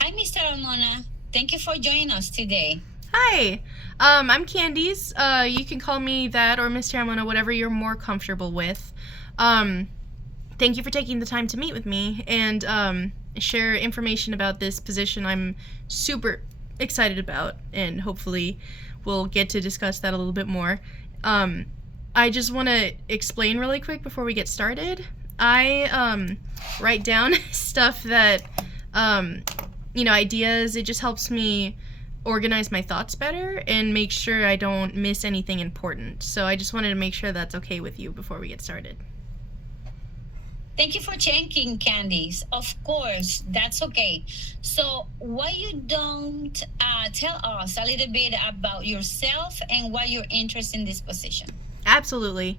Hi, Mr. Almona. Thank you for joining us today. Hi, I'm Candice. You can call me that or Miss Ramona, whatever you're more comfortable with. Um, Thank you for taking the time to meet with me and share information about this position I'm super excited about, and hopefully we'll get to discuss that a little bit more. Um, I just want to explain really quick before we get started. I write down stuff that, um, ideas. It just helps me organize my thoughts better and make sure I don't miss anything important. So I just wanted to make sure that's okay with you before we get started. Thank you for checking, Candice. Of course, that's okay. So, why you don't tell us a little bit about yourself and why you're interested in this position? Absolutely.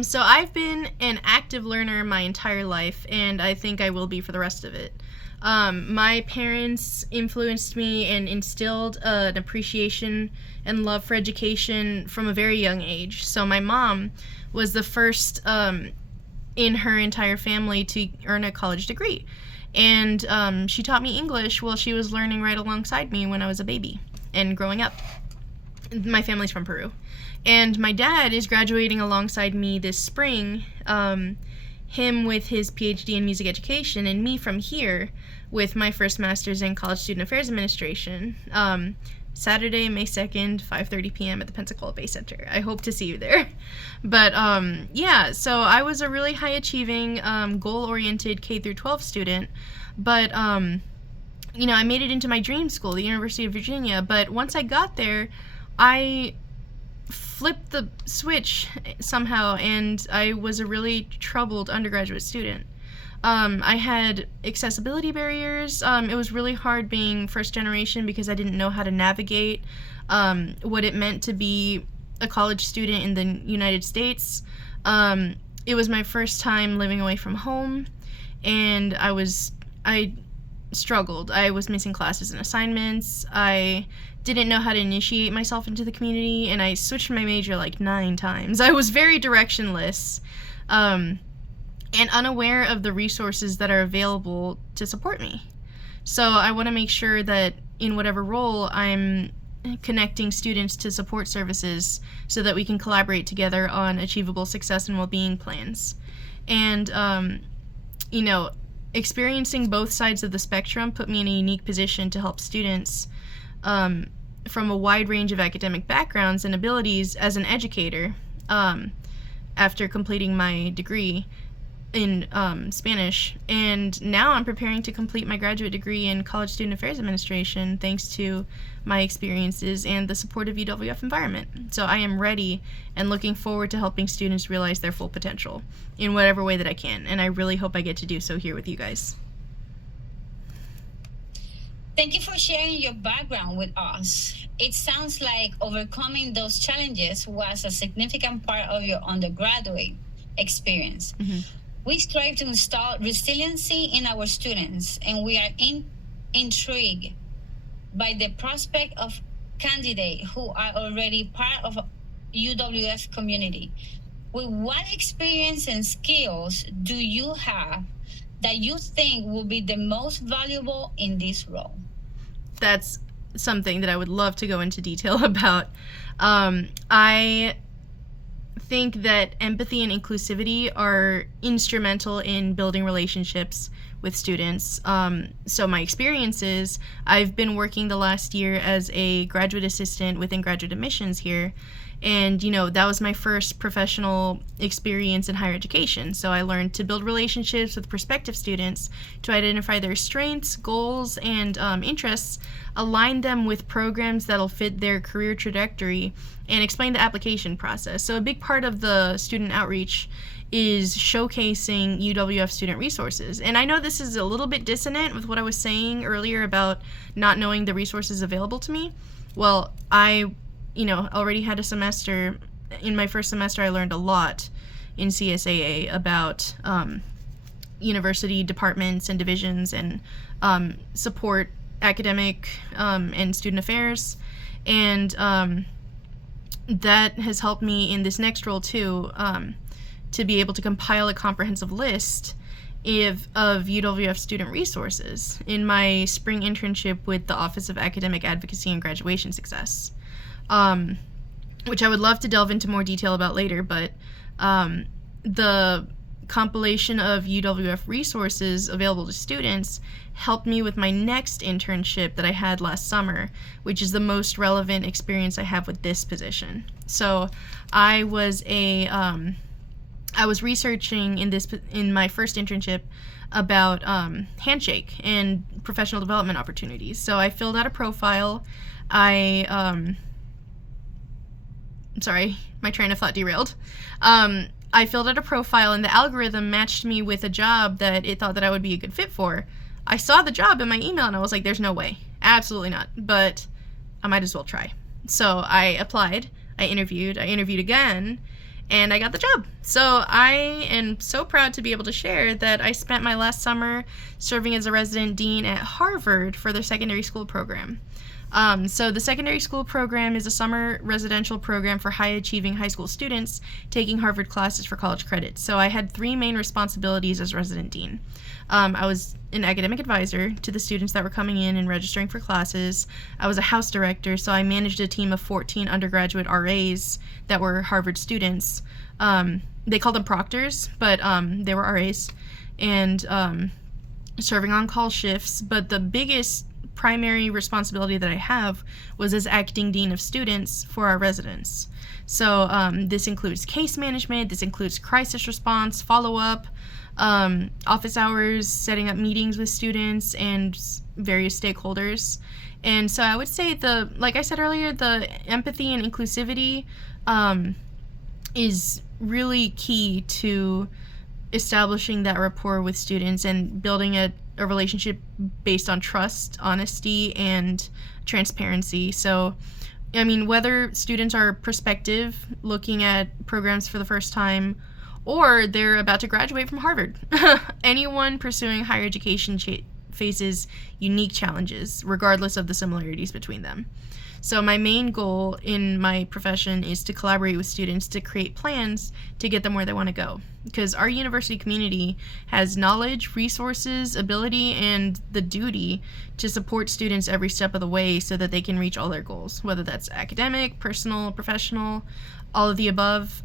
So I've been an active learner my entire life, and I think I will be for the rest of it. My parents influenced me and instilled an appreciation and love for education from a very young age. So my mom was the first in her entire family to earn a college degree. And she taught me English while she was learning right alongside me when I was a baby and growing up. My family's from Peru. And my dad is graduating alongside me this spring, him with his PhD in music education, and me from here with my first master's in college student affairs administration. Saturday, May 2nd, 5:30 p.m. at the Pensacola Bay Center. I hope to see you there. But yeah, so I was a really high achieving, goal-oriented K through 12 student, but I made it into my dream school, the University of Virginia. But once I got there, I flipped the switch somehow, and I was a really troubled undergraduate student. I had accessibility barriers. It was really hard being first generation because I didn't know how to navigate what it meant to be a college student in the United States. It was my first time living away from home, and I struggled. I was missing classes and assignments. I didn't know how to initiate myself into the community, and I switched my major like 9 times. I was very directionless. And unaware of the resources that are available to support me. So I want to make sure that in whatever role I'm connecting students to support services so that we can collaborate together on achievable success and well-being plans. And, experiencing both sides of the spectrum put me in a unique position to help students from a wide range of academic backgrounds and abilities as an educator after completing my degree in Spanish, and now I'm preparing to complete my graduate degree in College Student Affairs Administration thanks to my experiences and the supportive UWF environment. So I am ready and looking forward to helping students realize their full potential in whatever way that I can, and I really hope I get to do so here with you guys. Thank you for sharing your background with us. It sounds like overcoming those challenges was a significant part of your undergraduate experience. Mm-hmm. We strive to install resiliency in our students, and we are intrigued by the prospect of candidates who are already part of UWF community. With what experience and skills do you have that you think will be the most valuable in this role? That's something that I would love to go into detail about. I think that empathy and inclusivity are instrumental in building relationships with students. So my experiences, I've been working the last year as a graduate assistant within graduate admissions here, and that was my first professional experience in higher education. So I learned to build relationships with prospective students to identify their strengths, goals, and interests, align them with programs that'll fit their career trajectory, and explain the application process. So a big part of the student outreach is showcasing UWF student resources. And I know this is a little bit dissonant with what I was saying earlier about not knowing the resources available to me. Well, I already had a semester. In my first semester, I learned a lot in CSAA about university departments and divisions and support academic and student affairs. And that has helped me in this next role too, to be able to compile a comprehensive list of UWF Student Resources in my spring internship with the Office of Academic Advocacy and Graduation Success, which I would love to delve into more detail about later, but the compilation of UWF resources available to students helped me with my next internship that I had last summer, which is the most relevant experience I have with this position. So I was researching in my first internship about Handshake and professional development opportunities. So I filled out a profile. Sorry, my train of thought derailed. I filled out a profile, and the algorithm matched me with a job that it thought that I would be a good fit for. I saw the job in my email, and I was like, there's no way. Absolutely not. But I might as well try. So I applied. I interviewed again, and I got the job. So I am so proud to be able to share that I spent my last summer serving as a resident dean at Harvard for their secondary school program. So the secondary school program is a summer residential program for high-achieving high school students taking Harvard classes for college credit. So I had 3 main responsibilities as resident dean. I was an academic advisor to the students that were coming in and registering for classes. I was a house director, so I managed a team of 14 undergraduate RAs that were Harvard students. They called them proctors, but they were RAs, and serving on call shifts. But the biggest primary responsibility that I have was as acting dean of students for our residents. So this includes case management, this includes crisis response, follow-up, office hours, setting up meetings with students and various stakeholders. And so I would say like I said earlier, the empathy and inclusivity is really key to establishing that rapport with students and building a relationship based on trust, honesty, and transparency. So, I mean, whether students are prospective, looking at programs for the first time, or they're about to graduate from Harvard, anyone pursuing higher education faces unique challenges, regardless of the similarities between them. So my main goal in my profession is to collaborate with students to create plans to get them where they want to go. Because our university community has knowledge, resources, ability, and the duty to support students every step of the way so that they can reach all their goals, whether that's academic, personal, professional, all of the above.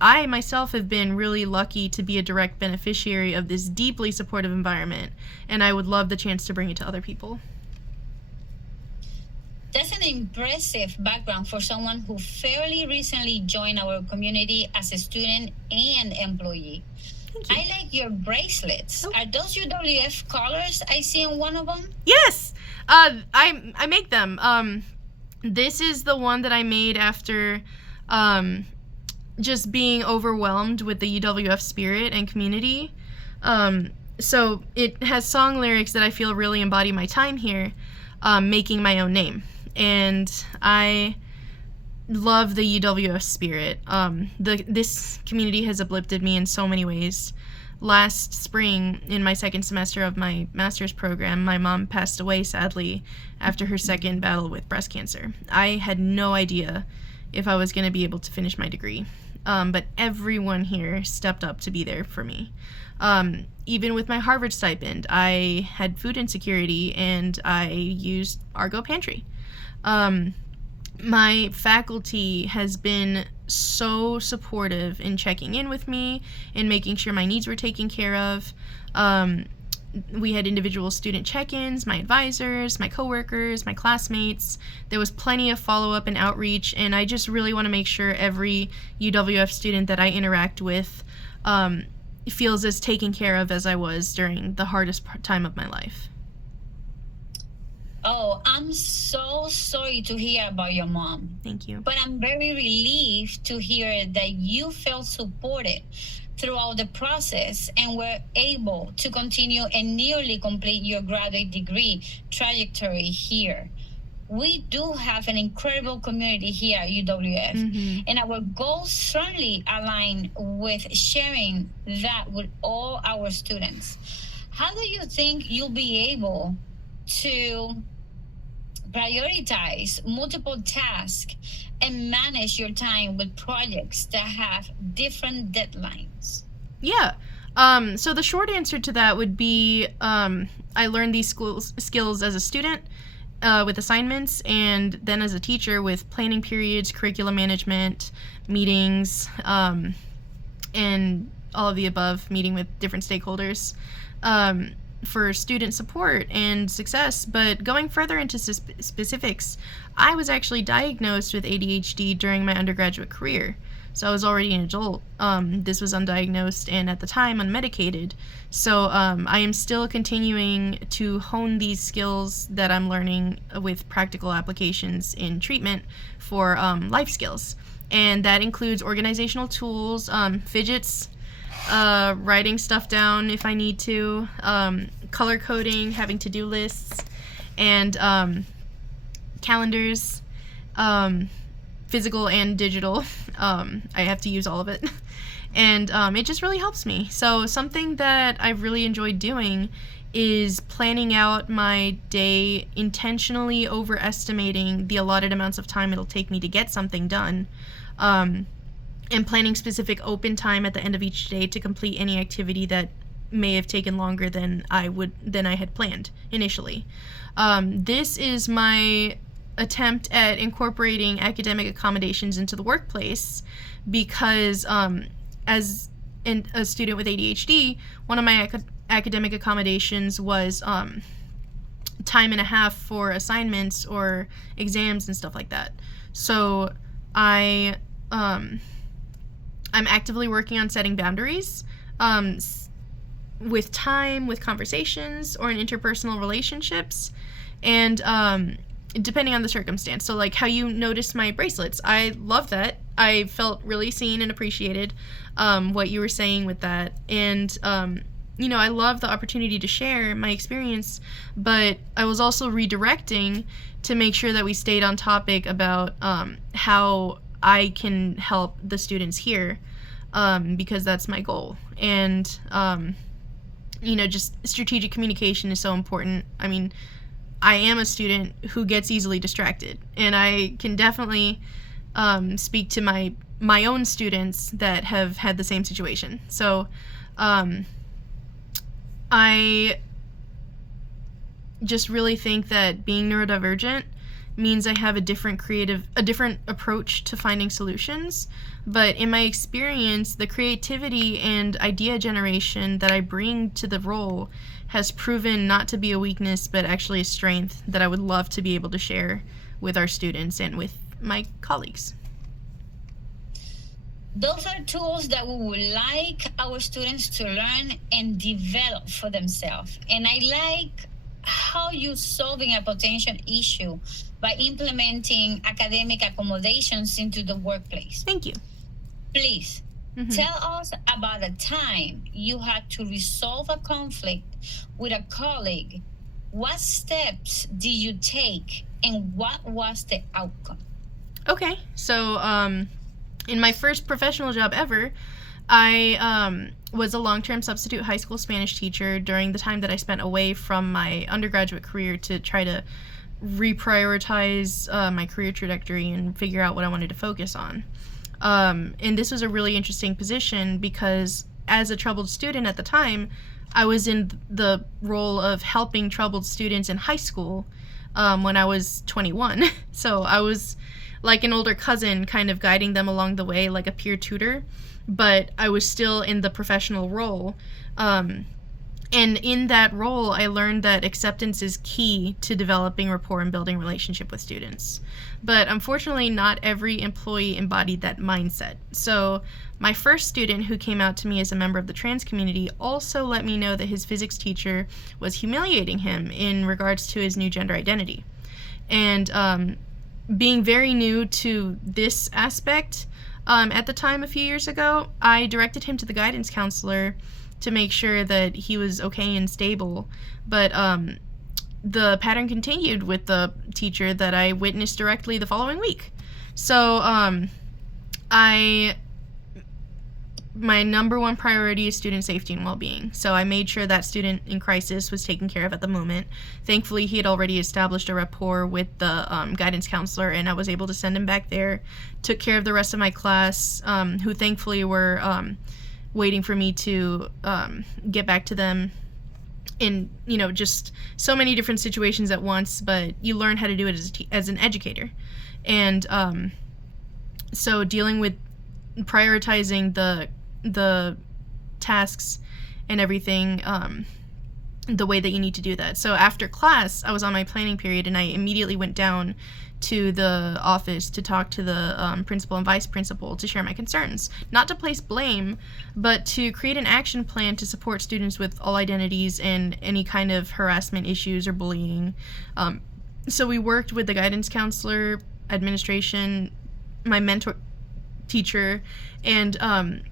I myself have been really lucky to be a direct beneficiary of this deeply supportive environment, and I would love the chance to bring it to other people. That's an impressive background for someone who fairly recently joined our community as a student and employee. I like your bracelets. Are those UWF colors I see on one of them? Yes, I make them. This is the one that I made after just being overwhelmed with the UWF spirit and community. So it has song lyrics that I feel really embody my time here, making my own name. And I love the UWF spirit. This community has uplifted me in so many ways. Last spring, in my second semester of my master's program, my mom passed away, sadly, after her second battle with breast cancer. I had no idea if I was going to be able to finish my degree. But everyone here stepped up to be there for me. Even with my Harvard stipend, I had food insecurity, and I used Argo Pantry. My faculty has been so supportive in checking in with me and making sure my needs were taken care of. We had individual student check-ins, my advisors, my coworkers, my classmates. There was plenty of follow-up and outreach, and I just really want to make sure every UWF student that I interact with feels as taken care of as I was during the hardest time of my life. Oh, I'm so sorry to hear about your mom. Thank you. But I'm very relieved to hear that you felt supported throughout the process and were able to continue and nearly complete your graduate degree trajectory here. We do have an incredible community here at UWF, and our goals certainly align with sharing that with all our students. How do you think you'll be able to prioritize multiple tasks and manage your time with projects that have different deadlines? Yeah, So the short answer to that would be I learned these skills as a student with assignments, and then as a teacher with planning periods, curriculum management, meetings, and all of the above, meeting with different stakeholders for student support and success. But going further into specifics, I was actually diagnosed with ADHD during my undergraduate career. So I was already an adult. This was undiagnosed and at the time unmedicated. So I am still continuing to hone these skills that I'm learning with practical applications in treatment for life skills. And that includes organizational tools, fidgets, writing stuff down if I need to, color coding, having to-do lists, and calendars, physical and digital. I have to use all of it. And it just really helps me. So something that I've really enjoyed doing is planning out my day, intentionally overestimating the allotted amounts of time it'll take me to get something done, and planning specific open time at the end of each day to complete any activity that may have taken longer than I had planned initially. This is my attempt at incorporating academic accommodations into the workplace because as a student with ADHD, one of my academic accommodations was time and a half for assignments or exams and stuff like that. So I'm actively working on setting boundaries with time, with conversations, or in interpersonal relationships, and depending on the circumstance. So like how you noticed my bracelets, I love that. I felt really seen and appreciated what you were saying with that. And I love the opportunity to share my experience, but I was also redirecting to make sure that we stayed on topic about how I can help the students here, because that's my goal. And just strategic communication is so important. I mean, I am a student who gets easily distracted, and I can definitely speak to my own students that have had the same situation. So I just really think that being neurodivergent means I have a different approach to finding solutions. But in my experience, the creativity and idea generation that I bring to the role has proven not to be a weakness, but actually a strength that I would love to be able to share with our students and with my colleagues. Those are tools that we would like our students to learn and develop for themselves. And I like how you're solving a potential issue by implementing academic accommodations into the workplace. Thank you. Please, tell us about a time you had to resolve a conflict with a colleague. What steps did you take, and what was the outcome? Okay, so in my first professional job ever, I was a long-term substitute high school Spanish teacher during the time that I spent away from my undergraduate career to try to reprioritize my career trajectory and figure out what I wanted to focus on. And this was a really interesting position because as a troubled student at the time, I was in the role of helping troubled students in high school when I was 21. So I was like an older cousin, kind of guiding them along the way, like a peer tutor, but I was still in the professional role. And in that role, I learned that acceptance is key to developing rapport and building relationship with students. But unfortunately, not every employee embodied that mindset. So my first student, who came out to me as a member of the trans community, also let me know that his physics teacher was humiliating him in regards to his new gender identity. And being very new to this aspect, at the time a few years ago, I directed him to the guidance counselor to make sure that he was okay and stable. But the pattern continued with the teacher that I witnessed directly the following week. So my number one priority is student safety and well-being. So I made sure that student in crisis was taken care of at the moment. Thankfully, he had already established a rapport with the guidance counselor, and I was able to send him back there. Took care of the rest of my class, who thankfully were waiting for me to get back to them in, just so many different situations at once, but you learn how to do it as an educator. And so dealing with prioritizing the tasks and everything the way that you need to do that. So after class, I was on my planning period, and I immediately went down to the office to talk to the principal and vice principal to share my concerns. Not to place blame, but to create an action plan to support students with all identities and any kind of harassment issues or bullying. So we worked with the guidance counselor, administration, my mentor teacher, and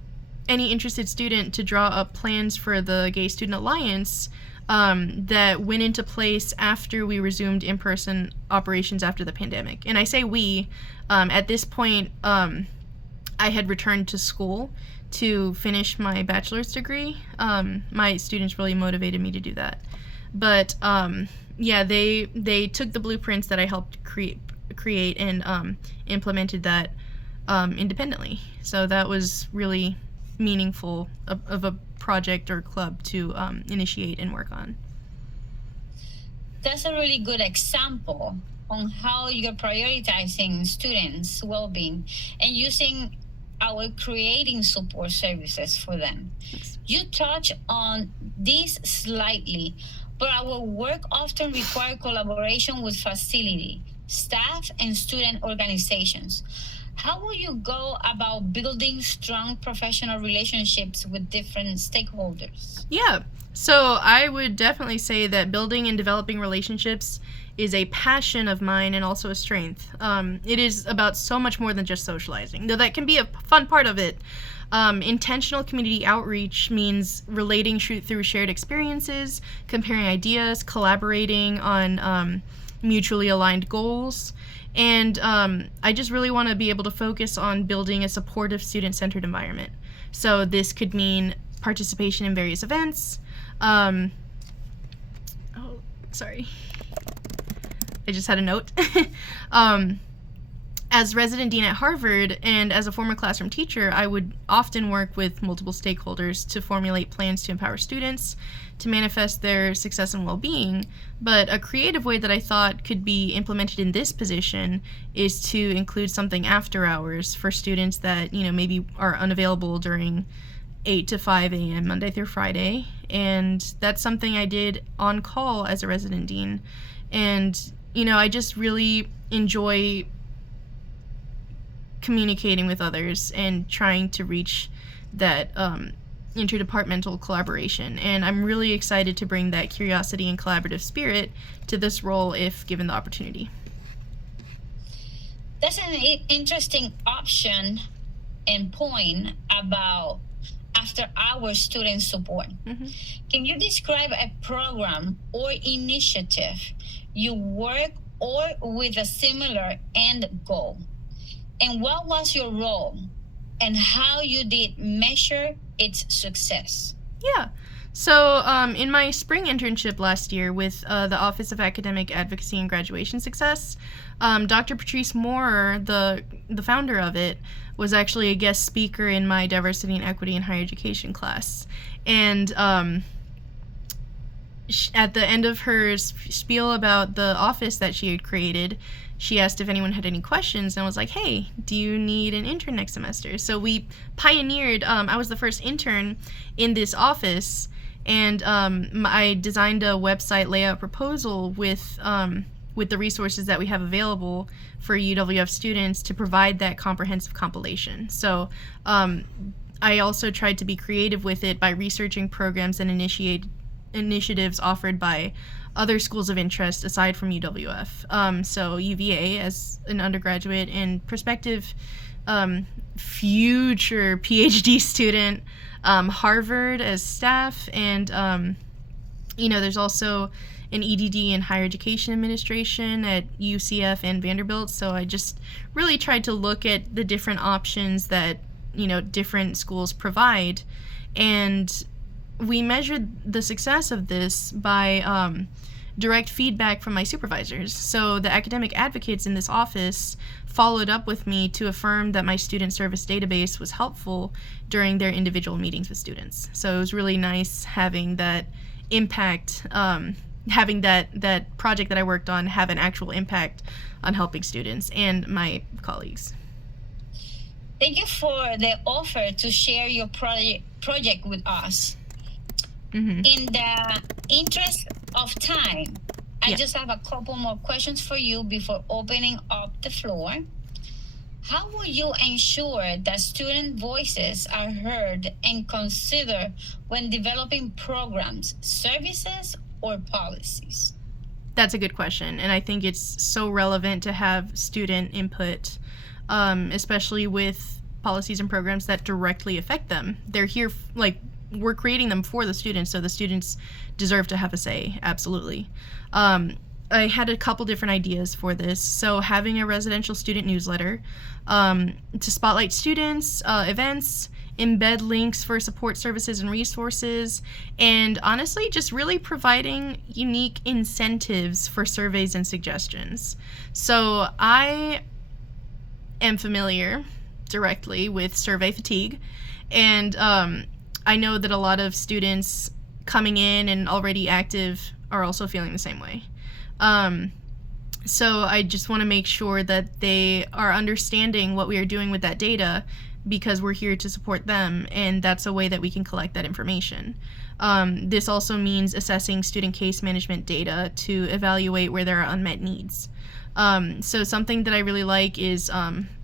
any interested student to draw up plans for the Gay Student Alliance that went into place after we resumed in-person operations after the pandemic. And I say we, at this point, I had returned to school to finish my bachelor's degree. My students really motivated me to do that. But they took the blueprints that I helped create and implemented that independently. So that was really meaningful of a project or club to initiate and work on. That's a really good example on how you're prioritizing students' well-being and using our creating support services for them. You touch on this slightly, but our work often requires collaboration with facility, staff, and student organizations. How will you go about building strong professional relationships with different stakeholders? Yeah, so I would definitely say that building and developing relationships is a passion of mine and also a strength. It is about so much more than just socializing, though that can be a fun part of it. Intentional community outreach means relating through shared experiences, comparing ideas, collaborating on mutually aligned goals. And I just really want to be able to focus on building a supportive student-centered environment. So this could mean participation in various events. Sorry. I just had a note. As resident dean at Harvard and as a former classroom teacher, I would often work with multiple stakeholders to formulate plans to empower students to manifest their success and well-being. But a creative way that I thought could be implemented in this position is to include something after hours for students that, maybe are unavailable during 8 to 5 a.m. Monday through Friday. And that's something I did on call as a resident dean. And, I just really enjoy communicating with others and trying to reach that interdepartmental collaboration. And I'm really excited to bring that curiosity and collaborative spirit to this role if given the opportunity. That's an interesting option and point about after-hour student support. Mm-hmm. Can you describe a program or initiative you work or with a similar end goal? And what was your role and how you did measure its success? Yeah. So in my spring internship last year with the Office of Academic Advocacy and Graduation Success, Dr. Patrice Moore, the founder of it, was actually a guest speaker in my Diversity and Equity in Higher Education class. And at the end of her spiel about the office that she had created, she asked if anyone had any questions, and I was like, hey, do you need an intern next semester? So we pioneered, I was the first intern in this office, and I designed a website layout proposal with the resources that we have available for UWF students to provide that comprehensive compilation. So I also tried to be creative with it by researching programs and initiatives offered by other schools of interest aside from UWF. So UVA as an undergraduate and prospective future PhD student, Harvard as staff, and there's also an EDD in higher education administration at UCF and Vanderbilt. So I just really tried to look at the different options that different schools provide, and we measured the success of this by direct feedback from my supervisors. So the academic advocates in this office followed up with me to affirm that my student service database was helpful during their individual meetings with students. So it was really nice having that impact, having that project that I worked on have an actual impact on helping students and my colleagues. Thank you for the offer to share your project with us. Mm-hmm. In the interest of time, I Yeah. just have a couple more questions for you before opening up the floor. How will you ensure that student voices are heard and considered when developing programs, services, or policies? That's a good question, and I think it's so relevant to have student input, especially with policies and programs that directly affect them. They're here, we're creating them for the students, so the students deserve to have a say, absolutely. I had a couple different ideas for this. So having a residential student newsletter to spotlight students, events, embed links for support services and resources, and honestly, just really providing unique incentives for surveys and suggestions. So I am familiar directly with survey fatigue, and I know that a lot of students coming in and already active are also feeling the same way. So I just want to make sure that they are understanding what we are doing with that data, because we're here to support them, and that's a way that we can collect that information. This also means assessing student case management data to evaluate where there are unmet needs. So something that I really like is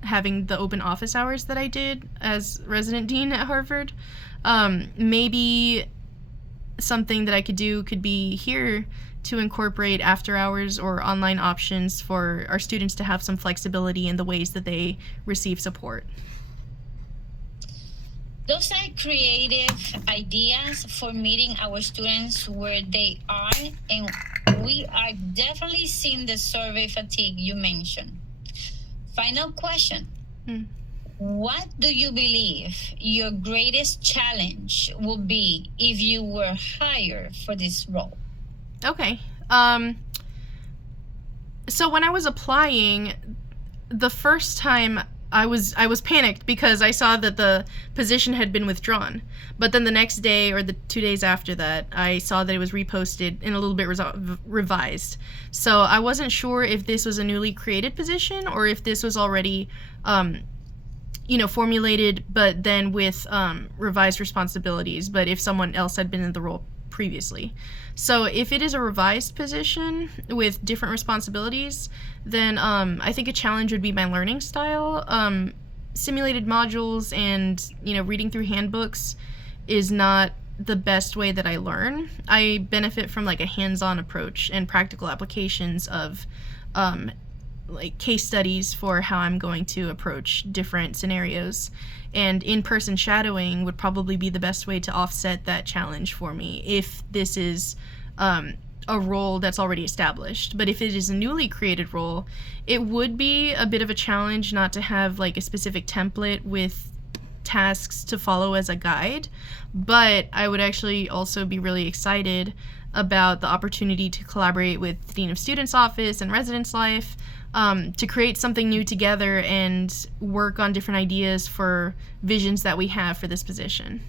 having the open office hours that I did as resident dean at Harvard. Maybe something that I could do could be here to incorporate after hours or online options for our students to have some flexibility in the ways that they receive support. Those are creative ideas for meeting our students where they are, and we are definitely seeing the survey fatigue you mentioned. Final question. What do you believe your greatest challenge will be if you were hired for this role? Okay. So when I was applying, the first time I was panicked because I saw that the position had been withdrawn. But then the next day or the 2 days after that, I saw that it was reposted and a little bit revised. So I wasn't sure if this was a newly created position or if this was already formulated, but then with revised responsibilities, but if someone else had been in the role previously. So if it is a revised position with different responsibilities, then I think a challenge would be my learning style. Simulated modules and reading through handbooks is not the best way that I learn. I benefit from a hands-on approach and practical applications of case studies for how I'm going to approach different scenarios. And in-person shadowing would probably be the best way to offset that challenge for me if this is a role that's already established. But if it is a newly created role, it would be a bit of a challenge not to have a specific template with tasks to follow as a guide. But I would actually also be really excited about the opportunity to collaborate with the Dean of Students Office and Residence Life to create something new together and work on different ideas for visions that we have for this position.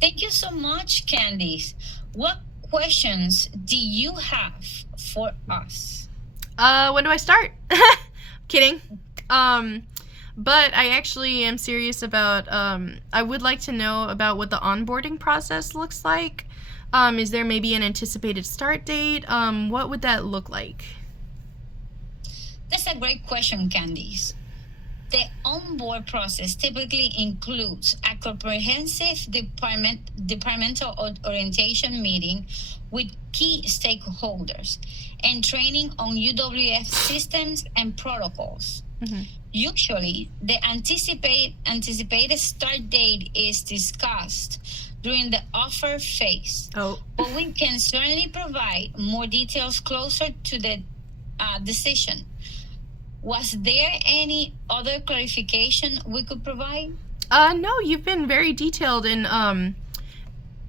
Thank you so much, Candice. What questions do you have for us? When do I start? Kidding. But I actually am serious about, I would like to know about what the onboarding process looks like. Is there maybe an anticipated start date? What would that look like? That's a great question, Candice. The onboard process typically includes a comprehensive departmental orientation meeting with key stakeholders and training on UWF systems and protocols. Mm-hmm. Usually, the anticipated start date is discussed during the offer phase, but we can certainly provide more details closer to the decision. Was there any other clarification we could provide? No, you've been very detailed in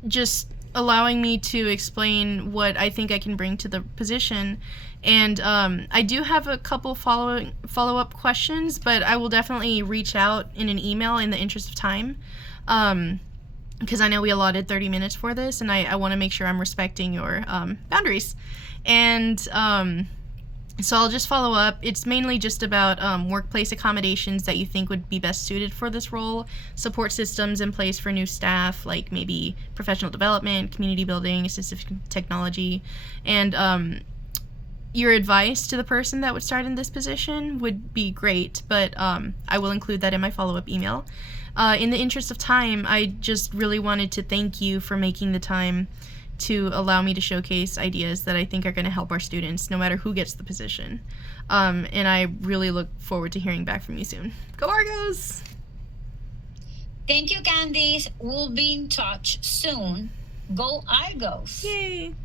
just allowing me to explain what I think I can bring to the position. And I do have a couple follow-up questions, but I will definitely reach out in an email in the interest of time. Because I know we allotted 30 minutes for this, and I want to make sure I'm respecting your boundaries. And so I'll just follow up. It's mainly just about workplace accommodations that you think would be best suited for this role, support systems in place for new staff, like maybe professional development, community building, assistive technology, and your advice to the person that would start in this position would be great, but I will include that in my follow-up email. In the interest of time, I just really wanted to thank you for making the time to allow me to showcase ideas that I think are going to help our students, no matter who gets the position. And I really look forward to hearing back from you soon. Go Argos! Thank you, Candice. We'll be in touch soon. Go Argos! Yay!